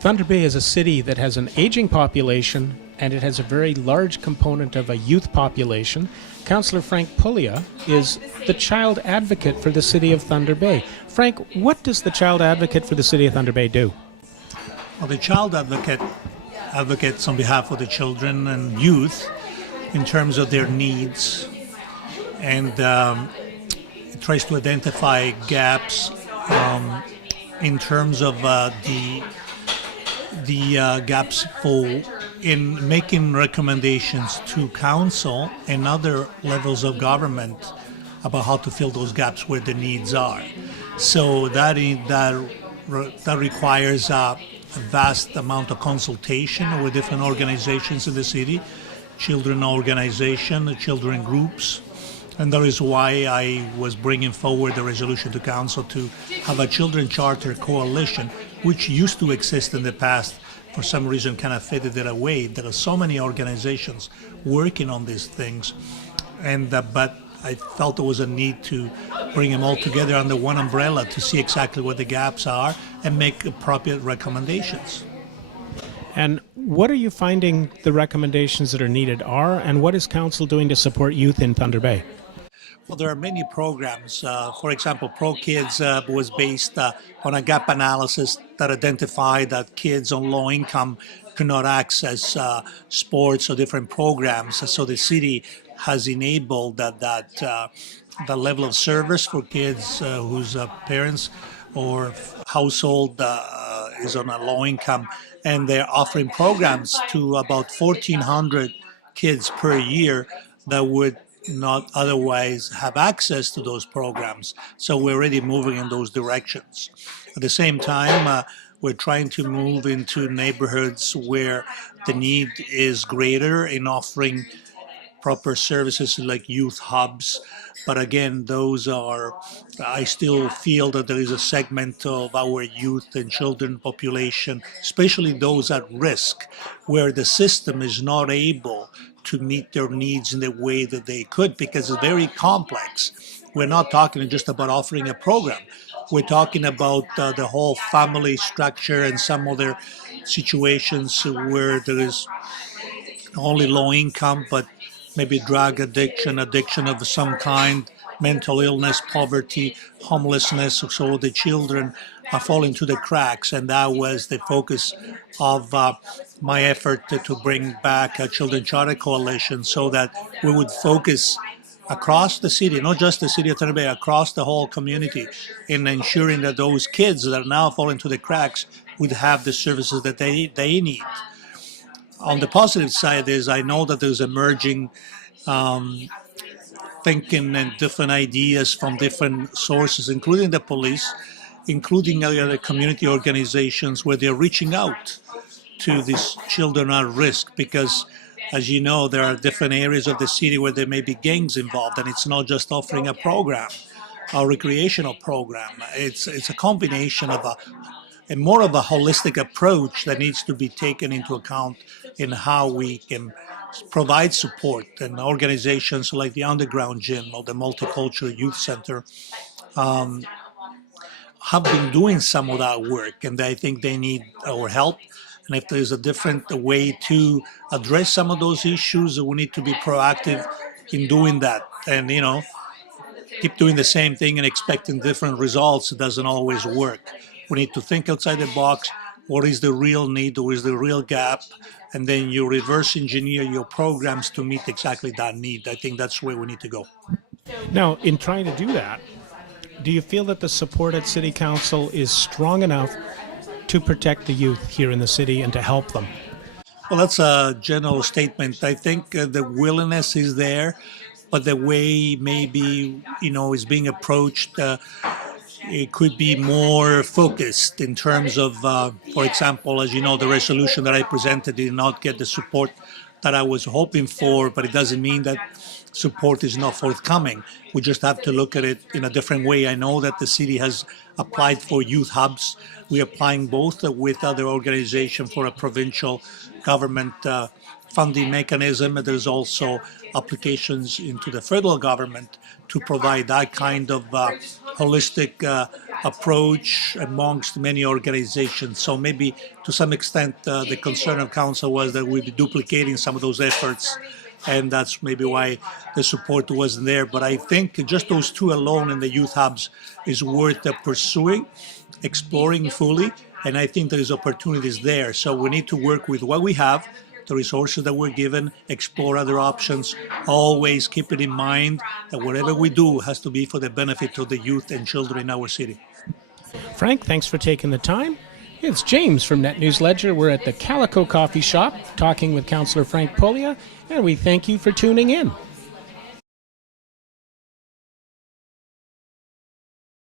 Thunder Bay is a city that has an aging population and it has a very large component of a youth population. Councillor Frank Pullia is the child advocate for the city of Thunder Bay. Frank, what does the child advocate for the city of Thunder Bay do? Well, the child advocate advocates on behalf of the children and youth in terms of their needs, and it tries to identify gaps in terms of the gaps full in making recommendations to council and other levels of government about how to fill those gaps where the needs are. So that requires a vast amount of consultation with different organizations in the city, children organization, children groups. And that is why I was bringing forward the resolution to council to have a children charter coalition, which used to exist in the past. For some reason kind of faded it away. There are so many organizations working on these things, and but I felt there was a need to bring them all together under one umbrella to see exactly what the gaps are and make appropriate recommendations. And what are you finding the recommendations that are needed are, and what is council doing to support youth in Thunder Bay? Well, there are many programs. For example, Pro Kids was based on a gap analysis that identified that kids on low income could not access sports or different programs. So the city has enabled that level of service for kids whose parents or household is on a low income, and they're offering programs to about 1,400 kids per year that would not otherwise have access to those programs. So we're already moving in those directions. At the same time, we're trying to move into neighborhoods where the need is greater in offering proper services like youth hubs. But again, those are, I still feel that there is a segment of our youth and children population, especially those at risk, where the system is not able to meet their needs in the way that they could, because it's very complex. We're not talking just about offering a program. We're talking about the whole family structure and some other situations where there is only low income, but maybe drug addiction, addiction of some kind, mental illness, poverty, homelessness. So the children are falling through the cracks, and that was the focus of my effort to bring back a Children Charter Coalition, so that we would focus across the city, not just the city of Thunder Bay, across the whole community, in ensuring that those kids that are now falling through the cracks would have the services that they need. On the positive side is I know that there's emerging thinking and different ideas from different sources, including the police, including other community organizations, where they're reaching out to these children at risk, because as you know, there are different areas of the city where there may be gangs involved, and it's not just offering a program, a recreational program. It's a combination of a more of a holistic approach that needs to be taken into account in how we can provide support. And organizations like the Underground Gym or the Multicultural Youth Center have been doing some of that work, and I think they need our help. And if there's a different way to address some of those issues, we need to be proactive in doing that. And, you know, keep doing the same thing and expecting different results, it doesn't always work. We need to think outside the box. What is the real need? What is the real gap? And then you reverse engineer your programs to meet exactly that need. I think that's where we need to go. Now, in trying to do that, do you feel that the support at City Council is strong enough to protect the youth here in the city and to help them? Well, that's a general statement. I think the willingness is there, but the way maybe, is being approached, it could be more focused in terms of, for example, as you know, the resolution that I presented did not get the support that I was hoping for, but it doesn't mean that support is not forthcoming. We just have to look at it in a different way. I know that the city has applied for youth hubs. We're applying both with other organizations for a provincial government funding mechanism. There's also applications into the federal government to provide that kind of holistic approach amongst many organizations. So maybe to some extent the concern of council was that we'd be duplicating some of those efforts, and that's maybe why the support wasn't there. But I think just those two alone in the youth hubs is worth pursuing, exploring fully, and I think there's opportunities there. So we need to work with what we have, the resources that we're given, explore other options, always keep it in mind that whatever we do has to be for the benefit of the youth and children in our city. Frank, thanks for taking the time. It's James from Net News Ledger. We're at the Calico Coffee Shop talking with Councillor Frank Pullia, and we thank you for tuning in.